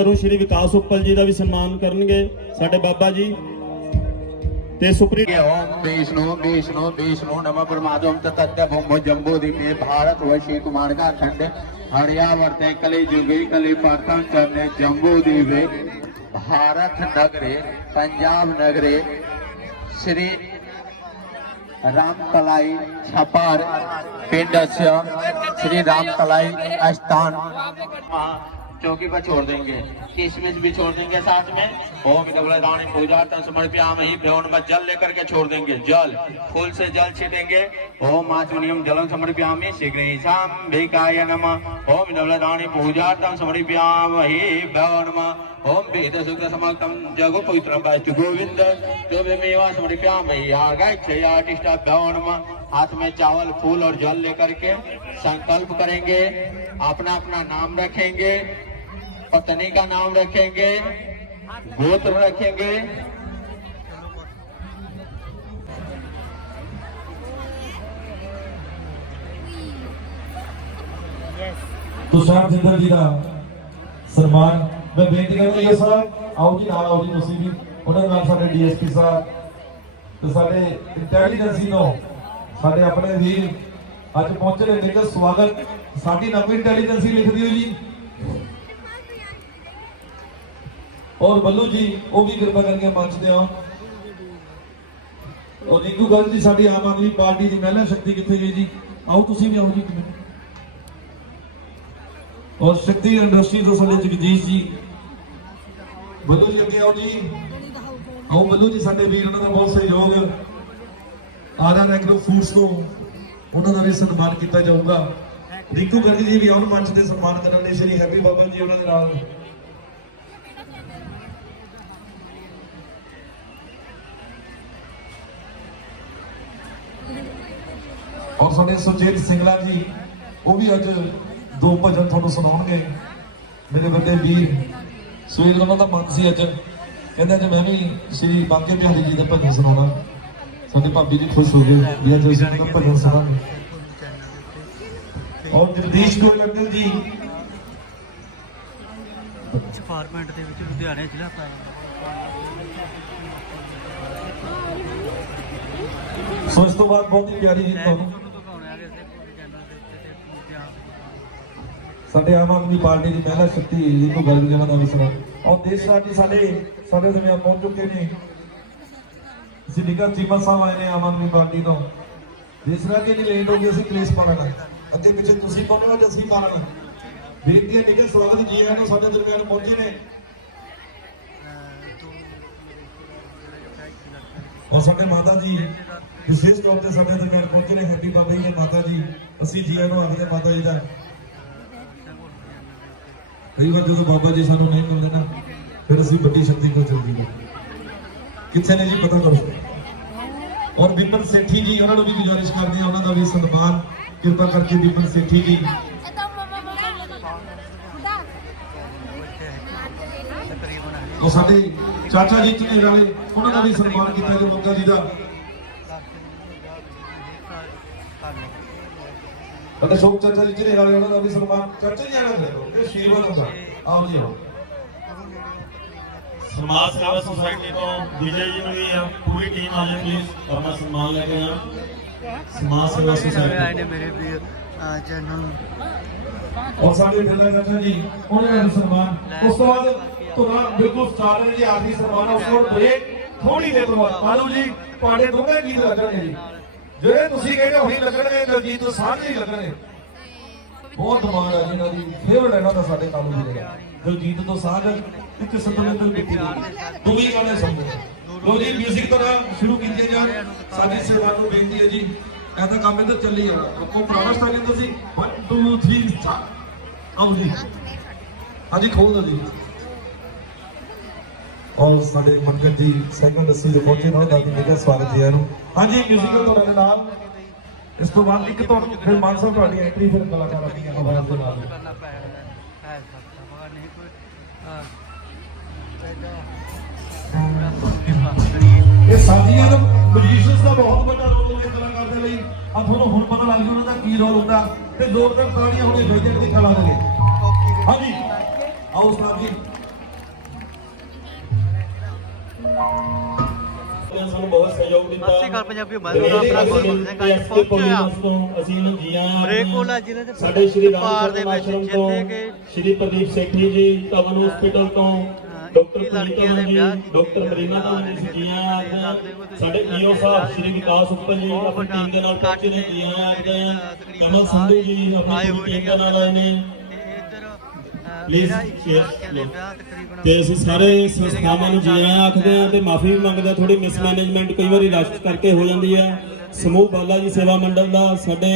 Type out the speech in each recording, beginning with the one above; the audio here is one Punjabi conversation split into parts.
ਗੁਰੂ ਸ਼੍ਰੀ ਵਿਕਾਸ ਉੱਪਲ ਜੀ ਦਾ ਵੀ ਸਨਮਾਨ ਕਰਨਗੇ ਸਾਡੇ ਬਾਬਾ ਜੀ ਤੇ ਸੁਪਰੀ ओम विष्णु विष्णु विष्णु नम परमात्म तत्व भूमो जम्बो दीपे भारत वशी कुमार का खंड हरियावर्ते कली जुगे कली प्रथम चरणे जम्बू दीपे भारत नगरे पंजाब नगरे श्री रामतलाई छपार पिंडस्य श्री रामतलाई स्थान चौकी पर छोड़ देंगे। किशमिश भी छोड़ देंगे साथ में? ओम रानी पूजा तन समर्प्याम ही भ्योन में जल लेकर के छोड़ देंगे। जल, फूल से जल छीटेंगे। ओम आचमनियम जलम समर्प्यामी शीघ्र शाम भिकाय नमः। ओम रानी पूजा तन समर्प्याम ही भ्योन ओम वेद सुख समागम जगो पवित्रम वास्तु गोविंद। जो मेवा समर्प्याम ही आगाइष्ठा भ्योन हाथ में चावल, फूल और जल लेकर के संकल्प करेंगे। अपना अपना नाम रखेंगे। पत्नी का नाम रखेंगे गोत्र रखेंगे ਤੁਸ਼ਾਰ ਜਿੰਦਲ ਜੀ ਦਾ ਸਨਮਾਨ ਮੈਂ ਬੇਨਤੀ ਕਰਦਾ ਇਹ ਸਾਹਿਬ ਆਓ ਜੀ ਨਾਲ ਆਓ ਜੀ ਤੁਸੀਂ ਵੀ ਉਹਨਾਂ ਨਾਲ ਸਾਡੇ ਡੀਐਸਪੀ ਸਾਹਿਬ ਤੇ ਸਾਡੇ ਇੰਟੈਲੀਜੈਂਸੀ ਤੋਂ ਸਾਡੇ ਆਪਣੇ ਵੀਰ ਅੱਜ ਪਹੁੰਚੇ ਨੇ ਨਿੱਘਾ ਸਵਾਗਤ ਸਾਡੀ ਨਵੀਂ ਇੰਟੈਲੀਜੈਂਸੀ ਲਿਖਦੀ ਹੋਈ ਜੀ ਔਰ ਬੱਲੂ ਜੀ, ਉਹ ਵੀ ਕਿਰਪਾ ਕਰਕੇ ਮੰਚ ਤੇ ਆਉਣ ਔਰ ਰਿੰਕੂ ਗਾਂਧੀ ਜੀ, ਸਾਡੀ ਆਮ ਆਦਮੀ ਪਾਰਟੀ ਦੀ ਮਹਿਲਾ ਸ਼ਕਤੀ ਕਿੱਥੇ ਗਈ ਜੀ? ਆਓ ਤੁਸੀਂ ਵੀ ਆਓ ਜੀ ਔਰ ਸ਼ਕਤੀ ਇੰਡਸਟਰੀ ਤੋਂ ਸਾਡੇ ਜਗਦੀਸ਼ ਜੀ। ਬੱਲੂ ਜੀ ਅੱਗੇ ਆਓ ਜੀ। ਆਓ ਬੱਲੂ ਜੀ, ਸਾਡੇ ਵੀਰ, ਉਹਨਾਂ ਦਾ ਬਹੁਤ ਸਹਿਯੋਗ। ਆਦਰ ਐਗਰੋ ਫੂਡਸ ਤੋਂ ਉਹਨਾਂ ਦਾ ਵੀ ਸਨਮਾਨ ਕੀਤਾ ਜਾਊਗਾ। ਰਿੰਕੂ ਗਰਗ ਜੀ ਵੀ ਆਉਣ ਮੰਚ ਤੇ ਸਨਮਾਨ ਕਰਨ ਲਈ ਸ਼੍ਰੀ ਹੈਪੀ ਬਾਬਾ ਜੀ ਉਹਨਾਂ ਦੇ ਨਾਲ। ਔਰ ਸਾਡੇ ਸੁਚੇਤ ਸਿੰਗਲਾ ਜੀ ਉਹ ਵੀ ਅੱਜ ਦੋ ਭਜਨ ਤੁਹਾਨੂੰ ਸੁਣਾਉਣਗੇ। ਮੇਰੇ ਵੱਡੇ ਵੀਰ ਸੁਹੇਲ ਉਹਨਾਂ ਦਾ ਮਨ ਸੀ ਅੱਜ। ਕਹਿੰਦੇ ਅੱਜ ਮੈਂ ਵੀ ਸ੍ਰੀ ਬਾਂਕੇ ਬਿਹਾਰੀ ਜੀ ਦਾ ਭਜਨ ਸੁਣਾਉਣਾ। ਸਾਡੇ ਭਾਬੀ ਜੀ ਖੁਸ਼ ਹੋ ਗਏ ਵੀ ਅੱਜ ਅਸੀਂ ਉਹਨਾਂ ਦਾ ਭਜਨ ਸੁਣਾਵਾਂਗੇ। ਔਰ ਜਗਦੀਸ਼ ਗੋਇਲ ਅੰਕਲ ਜੀ। ਫਾਰਮੈਟ ਦੇ ਵਿੱਚ ਲੁਧਿਆਣੇ ਜ਼ਿਲ੍ਹਾ ਪਾਇਆ ਸੋ ਇਸ ਤੋਂ ਬਾਅਦ ਬਹੁਤ ਹੀ ਪਿਆਰੀ ਤੁਹਾਨੂੰ ਤੁਹਾਨੂੰ ਦਿਖਾਉਣੇ ਆ ਕਿ ਇਸੇ ਪੂਰੇ ਚੈਨਲ ਦੇ ਉੱਤੇ ਤੇ ਲੁਧਿਆਣਾ ਸਾਡੇ ਆਮ ਆਦਮੀ ਪਾਰਟੀ ਦੀ ਮਹਿਲਾ ਸ਼ਕਤੀ ਜਿਹਨੂੰ ਗੱਲ ਜਮਾ ਦਾ ਵਿਸਰਾ ਔਰ ਦੇਸ਼ ਰਾਜ ਜੀ ਸਾਡੇ ਸਾਡੇ ਸਮੇਂ ਪਹੁੰਚ ਚੁੱਕੇ ਨੇ। ਸਿੱਧੀਕਾ ਚੀਮਾ ਸਾਹਿਬ ਆਏ ਨੇ ਆਮ ਆਦਮੀ ਪਾਰਟੀ ਤੋਂ। ਦੇਸ਼ ਰਾਜ ਦੀ ਲੇਟ ਹੋ ਗਈ, ਅਸੀਂ ਕਲੇਸ਼ ਪਾਲਣਾ ਅੱਗੇ ਪਿੱਛੇ ਤੁਸੀਂ ਪਾਉਣਾ ਤੇ ਅਸੀਂ ਪਾਲਣਾ ਬੇਨਤੀ ਹੈ ਨਿਕਲ ਸਵਾਗਤ ਜੀ ਆਇਆਂ ਨੂੰ ਸਾਡੇ ਦਰਮਿਆਨ ਪਹੁੰਚੇ ਨੇ। ਔਰ ਸਾਡੇ ਮਾਤਾ ਜੀ, ਵਿਸ਼ੇਸ਼ ਤੌਰ ਤੇ ਸਾਡੇ ਦਰਮਿਆਨ ਪਹੁੰਚੇ ਨੇ। ਹੈਪੀ ਬਾਬਾ ਜੀ ਦੇ ਮਾਤਾ ਜੀ। ਅਸੀਂ ਜੀ ਆਇਆਂ ਨੂੰ ਆਖਦੇ ਮਾਤਾ ਜੀ ਦਾ। ਕਈ ਵਾਰ ਜਦੋਂ ਬਾਬਾ ਜੀ ਸਾਨੂੰ ਨਹੀਂ ਮਿਲਦੇ ਨਾ, ਫਿਰ ਅਸੀਂ ਵੱਡੀ ਸ਼ਕਤੀ ਕੋਲ ਚੱਲ ਜੀਏ ਕਿੱਥੇ ਨੇ ਜੀ ਪਤਾ ਕਰੋ? ਔਰ ਵਿਪਨ ਸੇਠੀ ਜੀ, ਉਹਨਾਂ ਨੂੰ ਵੀ ਗੁਜ਼ਾਰਿਸ਼ ਕਰਦੇ ਆ ਉਹਨਾਂ ਦਾ ਵੀ ਸਨਮਾਨ, ਕਿਰਪਾ ਕਰਕੇ ਵਿਪਨ ਸੇਠੀ ਜੀ। ਤਕਰੀਬਨ ਔਰ ਸਾਡੇ ਚਾਚਾ ਜੀ ਝੀਲੇ ਵਾਲੇ ਉਹਨਾਂ ਦਾ ਵੀ ਸਨਮਾਨ ਕੀਤਾ ਜੀ ਮੋਗਾ ਜੀ ਦਾ। ਅਤੇ ਸ਼ੋਕ ਚਾਚਾ ਜੀ ਝੀਲੇ ਵਾਲੇ ਉਹਨਾਂ ਦਾ ਵੀ ਸਨਮਾਨ ਚਾਚਾ ਜੀ ਆਣਾ ਦੇ ਇਹ ਆਸ਼ੀਰਵਾਦ ਹੁੰਦਾ ਆਓ ਜੀ ਆਓ ਸਮਾਜ ਸੇਵਾ ਸੁਸਾਇਟੀ ਤੋਂ ਵਿਜੇ ਜੀ ਨੂੰ ਵੀ ਆ ਪੂਰੀ ਟੀਮ ਆ ਜਾਏ ਪਲੀਜ਼ ਆਪਣਾ ਸਨਮਾਨ ਲੈ ਕੇ ਆ ਸਮਾਜ ਸੇਵਾ ਆਏ ਨੇ ਸੁਸਾਇਟੀ ਮੇਰੇ ਵੀਰ ਚੈਨਲ ਔਰ ਸਾਡੇ ਫਿਲਰ ਚਾਚਾ ਜੀ ਉਹਨਾਂ ਦਾ ਵੀ ਸਨਮਾਨ ਉਸ ਤੋਂ ਬਾਅਦ ਤੁਹਾਡਾ ਬਿਲਕੁਲ ਸਟਾਰ ਨੇ ਜੀ ਆਖਰੀ ਸਨਮਾਨ ਆ, ਉਸ ਤੋਂ ਬਾਅਦ ਜਿਹੜੇ ਤੁਸੀਂ ਕਹਿੰਦੇ ਉਹੀ ਲੱਗਣਗੇ ਦਲਜੀਤ ਦੋਸਾਂਝ ਹੀ ਲੱਗਣਗੇ ਬਹੁਤ ਡਿਮਾਂਡ ਹੈ ਜੀ ਦੀ ਫੇਵਰਟ ਇਹਨਾਂ ਦਾ ਸਾਡੇ ਕਾਲੂ ਜੀ ਦਾ ਦਲਜੀਤ ਦੋਸਾਂਝ ਇੱਕ ਸਤਵਿੰਦਰ ਬਿੱਟੀ ਤੂੰ ਗਾਣੇ ਸੁਣਦੇ ਲੋ ਜੀ 뮤직 ਤਰ੍ਹਾਂ ਸ਼ੁਰੂ ਕੀਤੇ ਜਾਣ। ਸਾਡੀ ਸੇਵਾ ਨੂੰ ਬੇਨਤੀ ਹੈ ਜੀ, ਇਹ ਤਾਂ ਕੰਮ ਇੱਧਰ ਚੱਲੀ ਜਾਣਾ। ਆਪਕੋ ਪ੍ਰੋਮਿਸ ਤਾਂ ਕਹਿੰਦੇ ਸੀ। 1 2 3 ਸਟਾਰਟ ਆਓ ਜੀ। ਹਾਂਜੀ ਖੋਲ ਦੋ ਜੀ। ਔਰ ਸਾਡੇ ਮੰਗਨ ਜੀ ਸੈਕੰਡ ਅਸੀਂ ਦੇ ਪਹੁੰਚੇ ਨਾਲ ਦਾਦੀ ਜੀ ਦਾ ਸਵਾਗਤ ਹੈ ਇਹਨੂੰ ਹਾਂਜੀ 뮤직ਲ ਤੁਹਾਡੇ ਨਾਲ। ਇਸ ਤੋਂ ਬਾਅਦ ਇੱਕ ਤੁਹਾਨੂੰ ਫਿਰ ਮਾਨ ਸਾਹਿਬ ਤੁਹਾਡੀ ਐਂਟਰੀ ਫਿਰ ਕਲਾਕਾਰਾਂ ਦੀਆਂ ਆਵਾਜ਼ ਦੇ ਨਾਲ ਕਰਨਾ ਪੈ ਜਾਂਦਾ ਹੈ ਸਕਦਾ ਨਹੀਂ ਕੋਈ ਇਹ ਸਾਡੀਆਂ ਦਾ ਪੋਜੀਸ਼ਨਸ ਦਾ ਬਹੁਤ ਵੱਡਾ ਰੋਲ ਹੁੰਦਾ ਕਲਾਕਾਰ ਦੇ ਲਈ। ਆ ਤੁਹਾਨੂੰ ਹੁਣ ਪਤਾ ਲੱਗ ਜੂ ਉਹਨਾਂ ਦਾ ਕੀ ਰੋਲ ਹੁੰਦਾ। ਤੇ ਜ਼ੋਰਦਾਰ ਤਾੜੀਆਂ ਹੁਣੇ ਵੇਜਣ ਦੀ ਕਲਾ ਦੇ ਲਈ ਹਾਂਜੀ। ਆਓ ਉਸਤਾਦ ਜੀ। ਸਾਨੂੰ ਬਹੁਤ ਸਹਿਯੋਗ ਦਿੱਤਾ ਸਤਿ ਸ਼੍ਰੀ ਅਕਾਲ ਪੰਜਾਬੀਓ, ਮੈਂ ਤੁਹਾਡਾ ਆਪਣਾ ਗੁਰਮੁਖ ਸਿੰਘ ਅੱਜ ਪਹੁੰਚਿਆ। ਅਸੀਂ ਇਹਨੂੰ ਜੀ ਆਇਆਂ। ਮਰੇਕੋਲਾ ਜ਼ਿਲ੍ਹੇ ਦੇ ਸਾਡੇ ਸ਼੍ਰੀ ਰਾਮ ਦੇ ਵਿੱਚ ਜਿੱਥੇ ਕਿ ਸ਼੍ਰੀ ਪ੍ਰਦੀਪ ਸੇਠੀ ਜੀ ਤਵਨ ਹਸਪੀਟਲ ਤੋਂ ਡਾਕਟਰ ਦੇ ਜੀ ਡਾਕਟਰ ਮਰੀਨਾ ਨੇ। ਜੀ ਜੀ ਆਇਆਂ ਆਖਦੇ ਹਾਂ। ਸਕਦੇ ਹੋ ਤੁਸੀਂ ਸਾਡੇ ਈਓ ਸਾਹਿਬ ਸ਼੍ਰੀ ਵਿਕਾਸ ਉੱਪਰ ਜੀ ਆਪਣੀ ਟੀਮ ਦੇ ਨਾਲ ਪਹੁੰਚੇ ਨੇ ਜੀ ਆਇਆਂ ਆਖਦੇ ਹਾਂ। ਤਕਰੀਬਨ ਕਮਲ ਸੰਧੂ ਜੀ ਆਪਣੀ ਟੀਮ ਦੇ ਨਾਲ ਆਏ ਨੇ ਤੇ ਇੱਧਰ ਅਹ, Please ਮੇਰਾ ਇੱਕ share ਲੜਕੇ ਦੇ ਲਓ। ਵਿਆਹ ਤੇ ਅਸੀਂ ਸਾਰੇ ਸੰਸਥਾਵਾਂ ਨੂੰ ਜੀ ਆਇਆਂ ਆਖਦੇ ਹਾਂ ਤੇ ਮਾਫੀ ਵੀ ਮੰਗਦੇ ਥੋੜੀ ਮਿਸਮੈਨੇਜਮੈਂਟ ਕਈ ਵਾਰੀ ਰਸ਼ ਕਰਕੇ ਹੋ ਜਾਂਦੀ ਹੈ। ਸਮੂਹ ਬਾਲਾ ਜੀ ਸੇਵਾ ਮੰਡਲ ਦਾ ਸਾਡੇ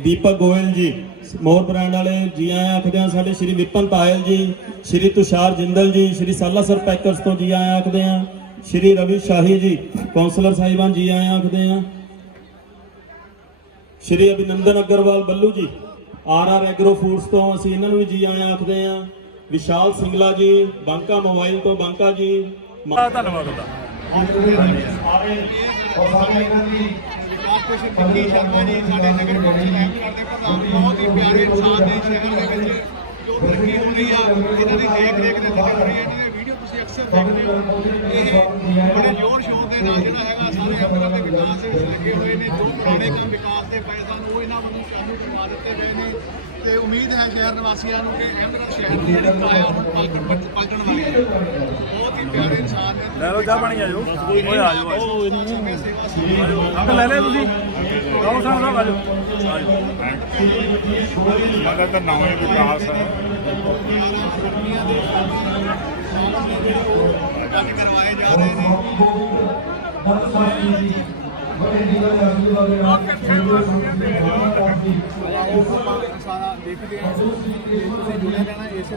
ਦੀਪਕ ਗੋਇਲ ਜੀ ਮੋਰ ਬ੍ਰਾਂਡ ਵਾਲੇ ਜੀ ਆਇਆਂ ਆਖਦੇ ਹਾਂ ਸਾਡੇ ਸ਼੍ਰੀ ਵਿਪਨ ਪਾਇਲ ਜੀ ਸ਼੍ਰੀ ਤੁਸ਼ਾਰ ਜਿੰਦਲ ਜੀ ਸ਼੍ਰੀ ਸਾਲਾਸਰ ਪੈਕਰਸ ਤੋਂ ਜੀ ਆਇਆਂ ਆਖਦੇ ਹਾਂ ਸ਼੍ਰੀ ਰਵੀ ਸ਼ਾਹੀ ਜੀ ਕਾਉਂਸਲਰ ਸਾਹਿਬਾਨ ਜੀ ਆਇਆਂ ਆਖਦੇ ਹਾਂ। ਸ਼੍ਰੀ ਅਭਿਨੰਦਨ ਅਗਰਵਾਲ ਬੱਲੂ ਜੀ ਆਰ ਆਰ ਐਗਰੋ ਫੂਡਸ ਤੋਂ ਅਸੀਂ ਇਹਨਾਂ ਨੂੰ ਵੀ ਜੀ ਆਇਆਂ ਆਖਦੇ ਹਾਂ। ਵਿਸ਼ਾਲ ਸਿੰਗਲਾ ਜੀ ਬਾਂਕਾ ਮੋਬਾਈਲ ਤੋਂ ਬਾਂਕਾ ਜੀ। ਧੰਨਵਾਦ ਤੁਹਾਡਾ। ਸਾਰੇ ਔਰ ਸਾਡੇ ਇਹਨਾਂ ਦੀ ਕਾਰਪੋਰੇਸ਼ਨ ਵਿੱਕੀ ਸ਼ਰਮਾ ਜੀ ਸਾਡੇ ਨਗਰ ਕੌਂਸਲ ਐਮਪੀ ਦੇ ਪ੍ਰਧਾਨ ਬਹੁਤ ਹੀ ਪਿਆਰੇ ਇਨਸਾਨ ਨੇ ਸ਼ਹਿਰ ਦੇ ਵਿੱਚ। ਜੋ ਤਰੱਕੀ ਹੋ ਰਹੀ ਆ ਇਹਨਾਂ ਦੀ ਦੇਖ ਰੇਖ ਦੇ ਥੱਲੇ ਹੋ ਰਹੀ ਹੈ ਇਹ ਬੜੇ ਜ਼ੋਰ ਸ਼ੋਰ ਦੇ ਨਾਲ ਜਿਹੜਾ ਹੈਗਾ ਸਾਰੇ ਅਮਰਾਂ ਦੇ ਵਿਕਾਸ ਵਿੱਚ ਲੱਗੇ ਹੋਏ ਨੇ ਜੋ ਪੁਰਾਣੇ ਕੰਮ ਵਿਕਾਸ ਦੇ ਪਏ ਸਨ ਉਹ ਇਹਨਾਂ ਵੱਲੋਂ ਚਾਲੂ ਕਰਵਾ ਦਿੱਤੇ ਗਏ ਨੇ। ਤੇ ਉਮੀਦ ਹੈ ਸ਼ਹਿਰ ਨਿਵਾਸੀਆਂ ਨੂੰ ਕਿ ਅਹਿਮਦਗੜ੍ਹ ਸ਼ਹਿਰ ਦੀ ਜਿਹੜੀ ਕਾਇਆ ਉਹਨੂੰ ਪਲਟਣ ਪਲਟਣ ਵਾਲੀ। ਹੈ ਬਹੁਤ ਹੀ ਪਿਆਰੇ ਇਨਸਾਨ ਨੇ। ਲੈ ਲਓ ਚਾਹ ਪਾਣੀ ਆਜੋ ਓਏ ਆਜੋ ਆਜੋ ਆਪ ਲੈ ਲੈ ਤੁਸੀਂ। ਗਾਉਂ ਸਾਹਿਬ ਸਾਹਿਬ ਆਜੋ ਮਗਰ ਤਾਂ ਨਵੇਂ ਵਿਕਾਸ ਹੈ ਕੰਮ ਕਰਵਾਏ ਜਾ ਰਹੇ ਨੇ ਸਾਰਾ ਦੇਖਦੇ ਹਾਂ ਤੁਸੀਂ ਜੁੜੇ ਰਹਿਣਾ ਇਸੇ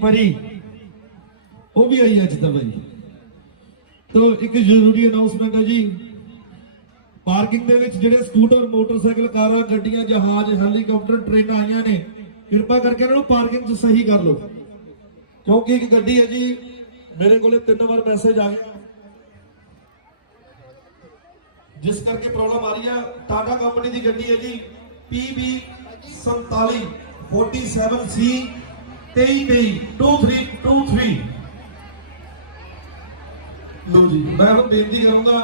ਪਰੀ। ਉਹ ਵੀ ਆਈ ਅੱਜ ਤਾਂ ਬਾਈ। ਇੱਕ ਜ਼ਰੂਰੀ ਅਨਾਉਂਸਮੈਂਟ ਹੈ ਜੀ। ਪਾਰਕਿੰਗ ਦੇ ਵਿੱਚ ਜਿਹੜੇ ਸਕੂਟਰ, ਮੋਟਰਸਾਈਕਲ, ਕਾਰਾਂ, ਗੱਡੀਆਂ, ਜਹਾਜ਼, ਹੈਲੀਕਾਪਟਰ, ਟ੍ਰੇਨਾਂ ਆਈਆਂ ਨੇ, ਕਿਰਪਾ ਕਰਕੇ ਇਹਨਾਂ ਨੂੰ ਪਾਰਕਿੰਗ 'ਚ ਸਹੀ ਕਰ ਲਓ। ਕਿਉਂਕਿ ਇੱਕ ਗੱਡੀ ਹੈ ਜੀ, ਮੇਰੇ ਕੋਲੇ ਤਿੰਨ ਵਾਰ ਮੈਸੇਜ ਆ ਗਿਆ ਜਿਸ ਕਰਕੇ ਪ੍ਰੋਬਲਮ ਆ ਰਹੀ ਹੈ ਟਾਟਾ ਕੰਪਨੀ ਦੀ ਗੱਡੀ ਹੈ ਜੀ PB 47 47C 23 2323 लो जी मैं अब बेनती करूंगा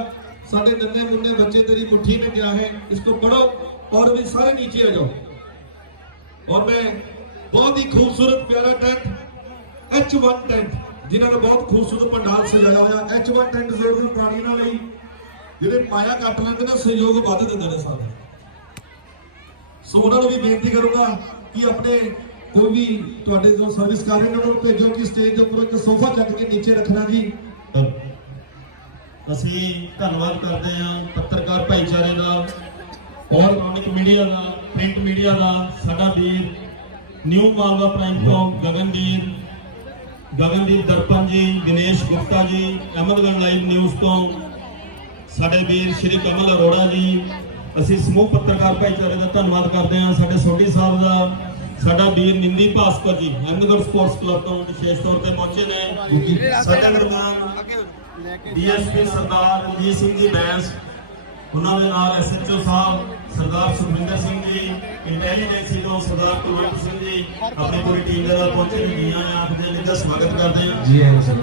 साढ़े नन्हे मुन्ने बच्चे तेरी मुट्ठी में क्या है इसको पढ़ो और भी सारे नीचे आ जाओ और मैं बहुत ही खूबसूरत प्यारा टेंट एच वन टेंट जिन्होंने बहुत खूबसूरत पंडाल सजाया हुआ एच वन टेंट जोर ਦੀ ਪ੍ਰਾਣੀ ਨਾਲ ਲਈ ਜਿਹੜੇ ਮਾਇਆ ਕੱਟ ਲੈਂਦੇ ਨੇ ਸਹਿਯੋਗ ਵੱਧ ਦਿੰਦੇ ਨੇ ਸਾਰੇ ਸੋ ਉਹਨਾਂ ਨੂੰ ਵੀ ਬੇਨਤੀ ਕਰੂੰਗਾ ਕਿ ਆਪਣੇ ਕੋਈ ਵੀ ਤੁਹਾਡੇ ਜੋ ਸਰਵਿਸ ਕਰ ਰਹੇ ਨੇ, ਉਹਨਾਂ ਨੂੰ ਭੇਜੋ ਕਿ ਸਟੇਜ ਦੇ ਉੱਪਰ ਇੱਕ ਸੋਫਾ ਚੱਕ ਕੇ ਨੀਚੇ ਰੱਖਣਾ ਜੀ। ਅਸੀਂ ਧੰਨਵਾਦ ਕਰਦੇ ਹਾਂ ਪੱਤਰਕਾਰ ਭਾਈਚਾਰੇ ਦਾ ਇਲੈਕਟ੍ਰੋਨਿਕ ਮੀਡੀਆ ਦਾ ਪ੍ਰਿੰਟ ਮੀਡੀਆ ਦਾ ਸਾਡਾ ਵੀਰ ਨਿਊ ਮਾਲਵਾ ਪ੍ਰਾਈਮ ਤੋਂ ਗਗਨਦੀਪ ਗਗਨਦੀਪ ਦਰਪਨ ਜੀ ਦਿਨੇਸ਼ ਗੁਪਤਾ ਜੀ, ਅਹਿਮਦਗੜ੍ਹ ਲਾਈਵ ਨਿਊਜ਼ ਤੋਂ, ਸਾਡੇ ਵੀਰ ਸ਼੍ਰੀ ਕਮਲ ਅਰੋੜਾ ਜੀ, ਅਸੀਂ ਸਮੂਹ ਪੱਤਰਕਾਰ ਭਾਈਚਾਰੇ ਦਾ ਧੰਨਵਾਦ ਕਰਦੇ ਹਾਂ, ਸਾਡੇ ਸੋਢੀ ਸਾਹਿਬ ਦਾ ਸਾਡਾ ਵੀਰ ਨਿੰਦੀ ਭਾਸਕਰ ਜੀ ਅਹਿਮਦਗੜ੍ਹ ਸਪੋਰਟਸ ਕਲੱਬ ਤੋਂ ਵਿਸ਼ੇਸ਼ ਤੌਰ ਤੇ ਪਹੁੰਚੇ ਨੇ। ਸਾਡੇ ਦਰਮਿਆਨ ਡੀਐਸਪੀ ਸਰਦਾਰ ਰਣਜੀਤ ਸਿੰਘ ਜੀ ਬੈਂਸ ਉਹਨਾਂ ਦੇ ਨਾਲ ਐਸਐਚਓ ਸਾਹਿਬ ਸਰਦਾਰ ਸੁਖਵਿੰਦਰ ਸਿੰਘ ਜੀ ਇੰਟੈਲੀਜੈਂਸੀ ਤੋਂ ਸਰਦਾਰ ਕੁਲਵੰਤ ਸਿੰਘ ਜੀ ਆਪਣੀ ਪੂਰੀ ਟੀਮ ਦੇ ਨਾਲ ਪਹੁੰਚੇ ਨੇ। ਜੀਆਂ ਨੇ ਆਖਦੇ ਨੇ ਦਾ ਸਵਾਗਤ ਕਰਦੇ ਹਾਂ। ਜੀ ਹਾਂ ਸਰ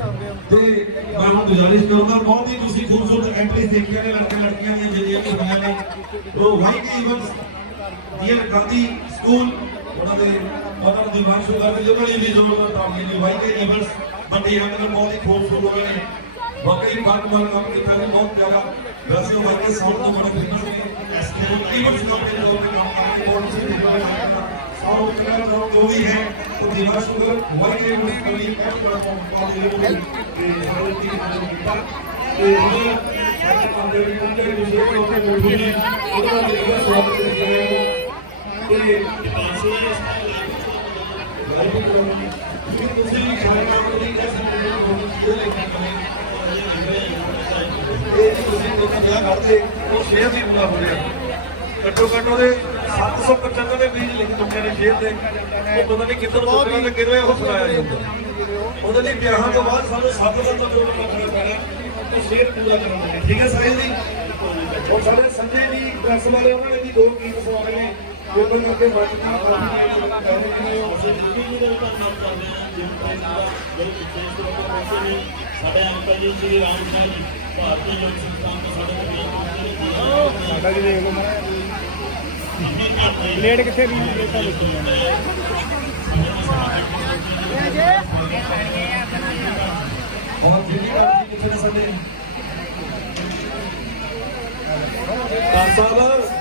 ਤੇ ਮੈਂ ਹੁਣ ਗੁਜ਼ਾਰਿਸ਼ ਕਰੂੰਗਾ ਬਹੁਤ ਹੀ ਤੁਸੀਂ ਖੂਬਸੂਰਤ ਐਂਟਰੀ ਦੇਖੀਆਂ ਨੇ ਲੜਕੇ ਲੜਕੀਆਂ ਦੀਆਂ ਜਿਹੜੀਆਂ ਵੀ ਹੋਈਆਂ ਨੇ। ਉਹ white events DN Gandhi school ਉਹਨਾਂ ਦੇ ਉਹਨਾਂ ਦੀ ਦੀਵਾਨ ਸ਼ੁਗਰ ਦੇ ਜਮਲੀ ਦੀ ਜ਼ੋਰ ਤਾਲੀਆਂ ਦੀ ਵਾਈ ਕੇ ਈਵੈਂਟਸ ਵੱਡੀ ਰੰਗ ਨਾਲ ਬਹੁਤ ਹੀ ਖੂਬਸੂਰਤ ਹੋਏ ਨੇ ਵਾਕਈ ਬਾਗਮਾਨ ਕੰਮ ਕੀਤਾ ਨੇ ਬਹੁਤ ਪਿਆਰਾ। ਵੈਸੇ ਉਹ ਵਾਕਈ ਸਾਊਂਡ ਤੋਂ ਬੜਾ ਫੇਮਸ ਨੇ ਐਸਕੇ ਈਵੈਂਟਸ ਦਾ ਆਪਣੇ ਲੋਕ ਕੰਮ ਕਰਦੇ ਬਹੁਤ ਸੀ ਸਾਊਂਡ ਕਲਰ ਦਾ ਜੋ ਵੀ ਹੈ, ਉਹ ਦੀਵਾਨ ਸ਼ੁਗਰ ਵਾਈ ਕੇ ਈਵੈਂਟਸ ਦਾ ਵੀ ਬਹੁਤ ਬੜਾ ਕੰਮ ਕਰਦੇ ਨੇ ਤੇ ਸਾਰੇ ਟੀਮ ਨੇ ਕੀਤਾ। ਤੇ ਹੁਣ ਸਾਡੇ ਕੰਮ ਦੇ ਵਿੱਚ ਜਿਹੜੇ ਵਿਸ਼ੇਸ਼ ਤੌਰ ਤੇ ਮੌਜੂਦ ਨੇ ਉਹਨਾਂ ਦਾ ਜਿਹੜਾ ਸਵਾਗਤ ਕੀਤਾ ਗਿਆ ਤੇ ਤੁਸੀਂ ਸਾਰੇ ਕੰਮ ਦੀ ਕਹਿ ਸਕਦੇ ਇਹ ਤੁਸੀਂ ਲੋਕਾਂ ਵਿਆਹ ਕਰਦੇ ਉਹ ਸ਼ੇਅਰ ਵੀ ਪੂਰਾ ਹੋ ਰਿਹਾ ਘੱਟੋ ਘੱਟ ਉਹਦੇ 795 ਬੀਜ ਲਿਖ ਚੁੱਕੇ ਨੇ ਸ਼ੇਅਰ ਦੇ ਉਹ ਪਤਾ ਨਹੀਂ ਕਿੱਧਰ ਮੁੱਕਣਾ ਤੇ ਕਿਧਰੇ ਉਹ ਸੁਣਾਇਆ ਜਾਂਦਾ ਉਹਦੇ ਲਈ ਵਿਆਹਾਂ ਤੋਂ ਬਾਅਦ ਸਾਨੂੰ ਸੱਤ ਦਿਨ ਪੈਣਾ ਉਹ ਸ਼ੇਅਰ ਪੂਰਾ ਕਰਨ ਠੀਕ ਹੈ ਸਾਹਿਲ ਜੀ? ਉਹ ਸਾਡੇ ਸੰਜੇ ਜੀ, ਪ੍ਰੈਸ ਵਾਲੇ, ਉਹਨਾਂ ਨੇ ਵੀ ਦੋ ਗੀਤ ਸੁਣਾਏ ਨੇ। ਪੇਪਰ ਕਰਕੇ ਮੱਚ ਦੀ? ਅਸੀਂ ਦਿੱਲੀ ਜੀ ਦੇ ਵਿੱਚ ਕੰਮ ਕਰਦੇ ਹਾਂ ਜਿਮ ਟ੍ਰੇਨਰ ਦਾ ਜਿਹੜੇ ਵਿਸ਼ੇਸ਼ ਤੌਰ ਤੇ ਪਹੁੰਚੇ ਨੇ ਸਾਡੇ ਅੰਕਲ ਜੀ ਸ਼੍ਰੀ ਰਾਮ ਸ਼ਾਹ ਜੀ ਭਾਰਤੀ ਜਨ ਸੰਸਥਾਨ ਤੋਂ ਸਾਡੇ ਕੋਲ ਸਾਡਾ ਵੀ ਦੇਖ ਲਓ ਪਲੇਟ ਕਿੱਥੇ ਵੀ ਪਲੇਟਾਂ ਲਿਖੀਆਂ ਨੇ ਬਹੁਤ ਜਿਹੜੀ ਗੱਲ ਜੀ ਕਿਥੇ ਸਾਡੇ ਖਾਨ ਸਾਹਿਬ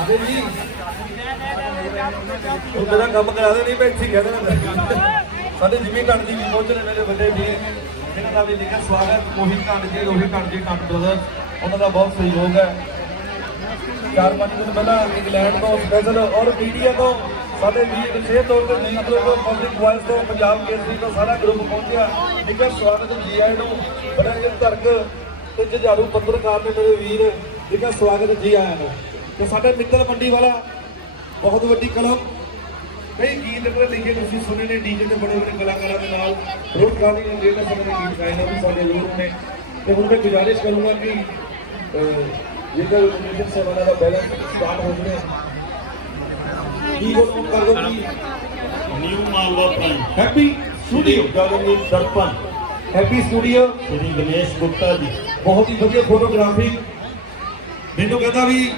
ਆਦੇ ਜੀ ਉਹ ਮੇਰਾ ਕੰਮ ਕਰਾ ਦੇ, ਨਹੀਂ ਮੈਂ ਇੱਥੇ ਕਹਿ ਦੇਣਾ ਸਾਡੇ ਜਿਮੀ ਕੰਡ ਜੀ ਵੀ ਪਹੁੰਚੇ ਨੇ ਮੇਰੇ ਵੱਡੇ ਵੀਰ ਇਹਨਾਂ ਦਾ ਵੀ ਲਿਖਿਆ ਸਵਾਗਤ ਮੋਹਿਤ ਕੰਡ ਜੀ, ਰੋਹਿਤ ਕੰਡ ਜੀ ਕੰਡ ਬ੍ਰਦਰ ਉਹਨਾਂ ਦਾ ਬਹੁਤ ਸਹਿਯੋਗ ਹੈ। ਚਾਰ ਪੰਜ ਦਿਨ ਪਹਿਲਾਂ ਇੰਗਲੈਂਡ ਤੋਂ ਸਪੈਸ਼ਲ ਔਰ ਮੀਡੀਆ ਤੋਂ ਸਾਡੇ ਵੀਰ ਵਿਸ਼ੇਸ਼ ਤੌਰ ਤੇ ਨੀਤ ਤੋਂ ਪਬਲਿਕ ਵਾਇਸ ਤੋਂ, ਪੰਜਾਬ ਕੇਸਰੀ ਤੋਂ ਸਾਰਾ ਗਰੁੱਪ ਪਹੁੰਚਿਆ। ਨਿੱਘਾ ਸਵਾਗਤ ਜੀ ਆਇਆਂ ਨੂੰ। ਬੜਾ ਇਹ ਧਰਕ ਤੇ ਜੁਝਾਰੂ ਪੱਤਰਕਾਰ ਨੇ ਮੇਰੇ ਵੀਰ ਨਿੱਘਾ ਸਵਾਗਤ ਜੀ ਆਇਆਂ ਨੂੰ। ਤੇ ਸਾਡੇ ਮਿੱਤਲ ਮੰਡੀ ਵਾਲਾ ਬਹੁਤ ਵੱਡੀ ਕਲਮ ਕਈ ਗੀਤ ਜਿਹੜੇ ਲਿਖੇ ਤੁਸੀਂ ਸੁਣੇ ਨੇ ਡੀਜੇ ਦੇ ਬੜੇ ਬੜੇ ਕਲਾਕਾਰਾਂ ਦੇ ਨਾਲ। ਰੋਡ ਗਾਂਧੀ ਨੇ ਜਿਹੜੇ ਦੇ ਗੀਤ ਗਾਏ ਨੇ ਸਾਡੇ ਲੋਕ ਨੇ। ਤੇ ਹੁਣ ਮੈਂ ਗੁਜ਼ਾਰਿਸ਼ ਕਰੂੰਗਾ ਕਿ ਜੇਕਰ ਮਿਊਜ਼ਿਕ ਸੇਵਾਵਾਂ ਦਾ ਬੈਲੈਂਸ ਸਟਾਰਟ ਹੋ ਜਵੇ ਕੀ ਬੋਲ ਕਰ ਦੋ ਕੀ new Malwa prime happy studio Gagandeep Darpan happy studio Shri Ganesh Gupta ji ਬਹੁਤ ਹੀ ਵਧੀਆ ਫੋਟੋਗ੍ਰਾਫੀ ਮੈਨੂੰ ਕਹਿੰਦਾ ਵੀ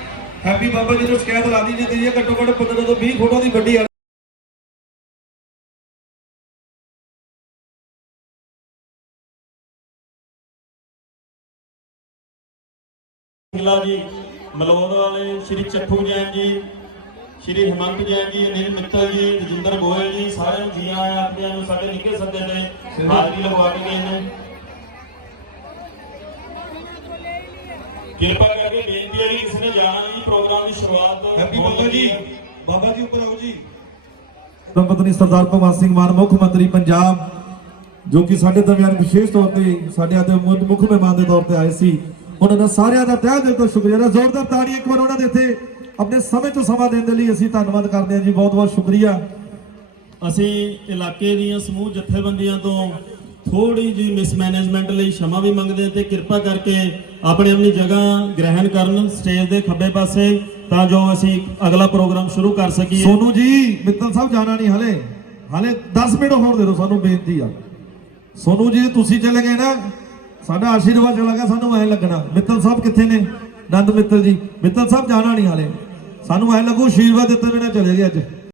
ਹੈਪੀ ਬਾਬਾ ਜੀ ਨੂੰ ਸ਼ਿਕਾਇਤ ਲਾ ਦੀ ਜੇ ਤੇ ਘੱਟੋ ਘੱਟ 15 ਤੋਂ 20 ਫੋਟੋ ਦੀ ਵੱਡੀ ਆ। ਜੀ ਮਲੌਦ ਵਾਲੇ ਸ਼੍ਰੀ ਚੱਠੂ ਜੈਨ ਜੀ, ਸ਼੍ਰੀ ਹਿਮੰਤ ਜੈਨ ਜੀ, ਅਨਿਲ ਮਿੱਤਲ ਜੀ, ਰਜਿੰਦਰ ਗੋਇਲ ਜੀ, ਸਾਰਿਆਂ ਨੂੰ ਜੀ ਆਇਆਂ, ਆਪਣਿਆਂ ਨੂੰ ਸਾਡੇ ਨਿੱਘੇ ਸੱਦੇ ਨੇ ਹਾਜ਼ਰੀ ਲਗਵਾ ਕੇ ਗਏ ਨੇ। ਕਿਰਪਾ ਕਰਕੇ ਬੇਨਤੀ ਹੈ ਜੀ ਕਿਸੇ ਨੇ ਜਾਣਾ ਨਹੀਂ ਪ੍ਰੋਗਰਾਮ ਦੀ ਸ਼ੁਰੂਆਤ ਹੈਪੀ ਬਾਬਾ ਜੀ। ਬਾਬਾ ਜੀ ਉੱਪਰ ਆਓ ਜੀ। ਪਤਨੀ ਸਰਦਾਰ ਭਗਵੰਤ ਸਿੰਘ ਮਾਨ ਮੁੱਖ ਮੰਤਰੀ ਪੰਜਾਬ ਜੋ ਕਿ ਸਾਡੇ ਦਰਮਿਆਨ ਵਿਸ਼ੇਸ਼ ਤੌਰ ਤੇ ਸਾਡੇ ਆਦੇ ਮੁੱਖ ਮਹਿਮਾਨ ਦੇ ਤੌਰ ਤੇ ਆਏ ਸੀ ਉਹਨਾਂ ਦਾ ਸਾਰਿਆਂ ਦਾ ਤਹਿ ਦਿਲ ਤੋਂ ਸ਼ੁਕਰੀਆ। ਜ਼ੋਰਦਾਰ ਤਾੜੀ ਇੱਕ ਵਾਰ ਉਹਨਾਂ ਦੇ ਇੱਥੇ ਆਪਣੇ ਸਮੇਂ ਤੋਂ ਸਮਾਂ ਦੇਣ ਦੇ ਲਈ ਅਸੀਂ ਧੰਨਵਾਦ ਕਰਦੇ ਹਾਂ ਜੀ। ਬਹੁਤ-ਬਹੁਤ ਸ਼ੁਕਰੀਆ। ਅਸੀਂ ਇਲਾਕੇ ਦੀਆਂ ਸਮੂਹ ਜਥੇਬੰਦੀਆਂ ਤੋਂ ਥੋੜੀ ਜੀ ਮਿਸਮੈਨੇਜਮੈਂਟ ਲਈ ਸ਼ਮਾ ਵੀ ਮੰਗਦੇ ਤੇ ਕਿਰਪਾ ਕਰਕੇ ਆਪਣੀ ਆਪਣੀ ਜਗ੍ਹਾ ਗ੍ਰਹਿਣ ਕਰਨ, ਸਟੇਜ ਦੇ ਖੱਬੇ ਪਾਸੇ, ਤਾਂ ਜੋ ਅਸੀਂ ਅਗਲਾ ਪ੍ਰੋਗਰਾਮ ਸ਼ੁਰੂ ਕਰ ਸਕੀਏ। ਸੋਨੂ ਜੀ, ਮਿੱਤਲ ਸਾਹਿਬ ਜਾਣਾ ਨਹੀਂ ਹਲੇ। ਹਲੇ 10 ਮਿੰਟ ਹੋਰ ਦੇ ਦਿਓ, ਸਾਨੂੰ ਬੇਨਤੀ ਆ। ਸੋਨੂ ਜੀ, ਤੁਸੀਂ ਚਲੇ ਗਏ ਨਾ, ਸਾਡਾ ਆਸ਼ੀਰਵਾਦ ਚਲਾ ਗਿਆ, ਸਾਨੂੰ ਐ ਲੱਗਣਾ। ਮਿੱਤਲ ਸਾਹਿਬ ਕਿੱਥੇ ਨੇ? ਨੰਦ ਮਿੱਤਲ ਜੀ, ਮਿੱਤਲ ਸਾਹਿਬ ਜਾਣਾ ਨਹੀਂ ਹਲੇ। ਸਾਨੂੰ ਐ ਲੱਗੂ, ਆਸ਼ੀਰਵਾਦ ਦਿੱਤੇ ਬਿਨਾਂ ਚਲੇ ਗਏ ਅੱਜ।